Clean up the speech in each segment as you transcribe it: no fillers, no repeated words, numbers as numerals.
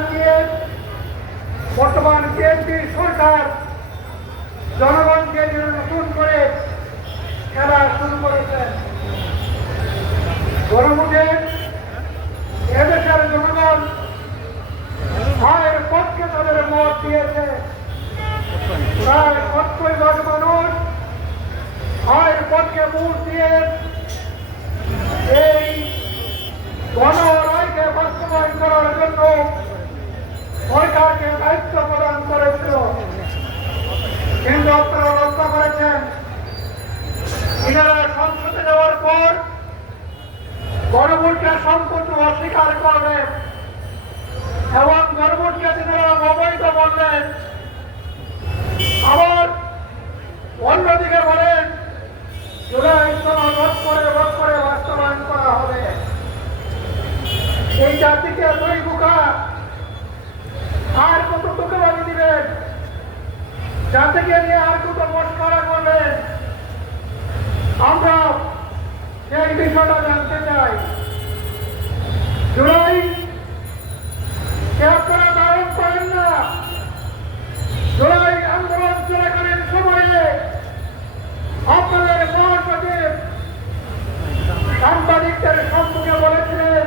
আশ্বাস দিয়ে বর্তমান বিএনপি সরকার জনগণকে নতুন করে খেলা শুরু করেছেন। গণভোটে এদেশের জনগণ ভাইয়ের পক্ষে তাদের মত দিয়েছে। প্রায় 70% মানুষ ভাইয়ের পক্ষে ভোট দিয়ে এই গণরায়কে বাস্তবায়ন করার জন্য সরকারকে দায়িত্ব প্রদান করেছিল। কিন্তু আপনারা লক্ষ্য করেছেন ইনারা সংসদে যাওয়ার পর গণভোটকে সম্পূর্ণ অস্বীকার করলেন এবং গণভোটকে তিনারা অবৈধ বললেন। আবার অন্যদিকে বলেন জুলাই সনদ রদ করে বাস্তবায়ন করা হবে। এই জাতিকে দুই বুকা আর কত তোকেবাজি দিবেন? জাতিকে নিয়ে আর কত মস্করা করবেন? আমরা সেই বিষয়টা জানতে চাই। জুলাই কে আপনারা ধারণ করেন না? জুলাই আন্দোলন চলাকালীন সময়ে আপনাদের মহাসচিব সাংবাদিকদের সম্মুখে বলেছিলেন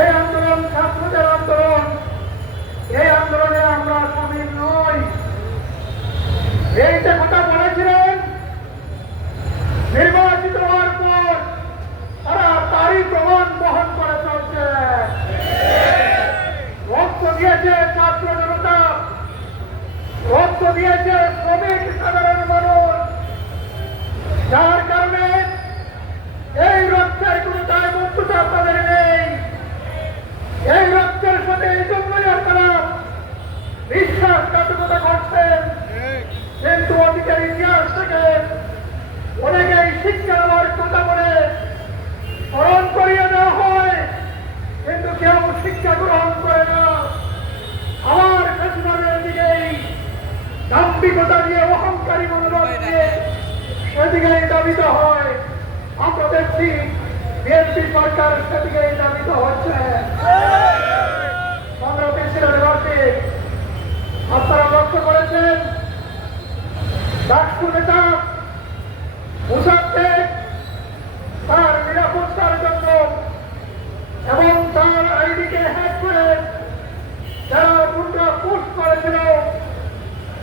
এই আন্দোলন ছাত্রদের আন্দোলন, এই আন্দোলনে আমরা সামিল নই। এই যে কথা বলেছিলেন নির্বাচিত হওয়ার পর তারা তারই প্রমাণ বহন করে চলছে। রক্ত দিয়েছে ছাত্র জনতা, রক্ত দিয়েছে শ্রমিক সাধারণ মানুষ, যার কারণে এই রক্তের কোনো দায়বদ্ধতা আপনাদের নেই। এই রক্তের সাথে এই জন্যই আপনারা বিশ্বাসঘাতকতা করছেন। কিন্তু অতীতের ইতিহাস থেকে অনেকেই শিক্ষা নেওয়ার কথা বলে স্মরণ করিয়ে দেওয়া হয়, কিন্তু কেউ শিক্ষা গ্রহণ করে না। আমার ফেসিবাদের দিকেই দাম্ভিকতা দিয়ে অহংকারী মনোভাব দিয়ে সেদিকেই দাবিত হয়। আমরা দেখছি বিএনপি সরকার সেদিকেই দাবিত হচ্ছে। সংগ্রামী সিলেটবাসী, আপনারা লক্ষ্য করেছেন ডাকসু নেতা মুসাদ্দেক তার নিরাপত্তার জন্য এবং তার আইডিকে হ্যাক করে যারা গুন্ডা পোস্ট করেছিল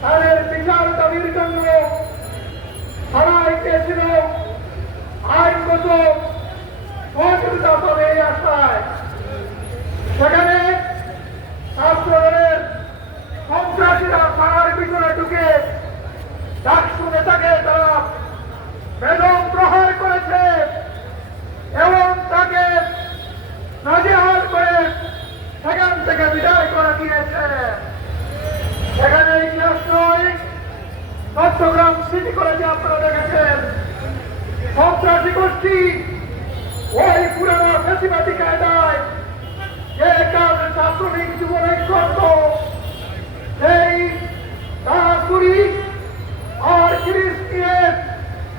তাদের বিচার দাবির জন্য থানায় গিয়েছিল। আইনগত সহযোগিতা পাবে এই আশায় সেখানে ছাত্রদের সন্ত্রাসীরা থানার ভিতরে ঢুকে ডাকসু নেতাকে তারা বেদম প্রহার করেছে এবং তাকে নাজেহাল করে সেখান থেকে বিদায় করে দিয়েছে। সেখানে ইতিহাস নয়, চট্টগ্রাম সিটি কলেজে আপনারা দেখেছেন সন্ত্রাসী গোষ্ঠী ওই পুরানো ফেসিবাদী কায়দায় যে কাজ ছাত্রলীগ যুবলীগ করত সেই তাড়াতাড়ি আর জিনিস নিয়ে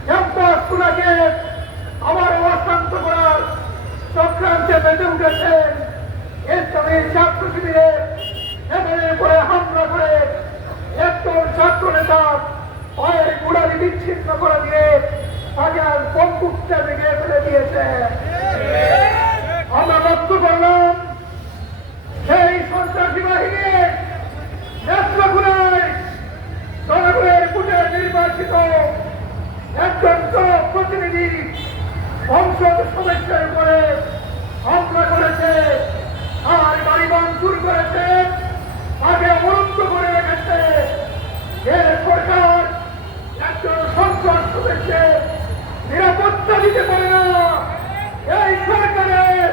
ক্যাম্পাস গুলাকে আবার অশান্ত করার চক্রান্তে বেঁধে উঠেছেন। ইসলামী ছাত্র শিবিরে এমএলএ করে হামলা করে একজন ছাত্র নেতা পায়ের গোড়ালি বিচ্ছিন্ন করে দিয়ে তাকে আর বন্দুকটা ভেঙে ফেলে দিয়েছে। আমরা লক্ষ্য করলাম সেই সন্ত্রাসী বাহিনী নেত্রকোনায় জনগণের ভোটে নির্বাচিত একজন প্রতিনিধি সংসদ সদস্যের উপরে হামলা করেছে আর গাড়ি ভাঙচুর করেছে, তাকে অবরুদ্ধ করে রেখেছে। যে সরকার একজন সংসদ সদস্যের নিরাপত্তা দিতে পারে না, এই সরকারের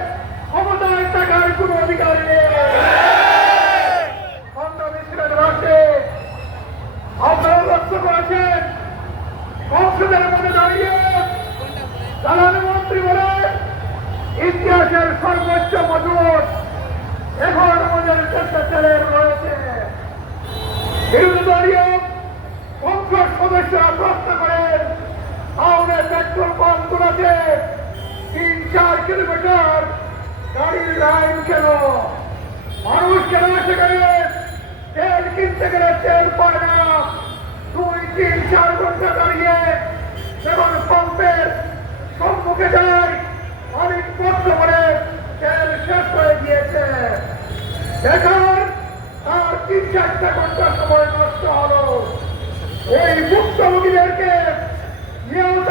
ক্ষমতায় থাকার কোন অধিকার নেই। আপনারা লক্ষ্য করেছেন সংসদের মধ্যে দাঁড়িয়ে জ্বালানি মন্ত্রী বলে ইতিহাসের সর্বোচ্চ মজুত এখন আমাদের দেশে চলে রয়েছে। বিরোধী দলীয় সংসদ সদস্যরা প্রশ্ন করেন আমাদের পেট্রোল পাম্পগুলোতে 3-4 কিলোমিটার গাড়ির লাইন কেন? মানুষ কেন সেখানে তেল কিনতে গেলে তেল পায় না, 2-3-4 ঘন্টা দাঁড়িয়ে যখন পাম্পের সম্মুখে যায় অনেক কষ্ট করে তেল শেষ হয়ে গিয়েছে, দেখার আর 3-4 ঘন্টা সময় নষ্ট হলো। এই ভুক্তভোগীদেরকে নিয়মিত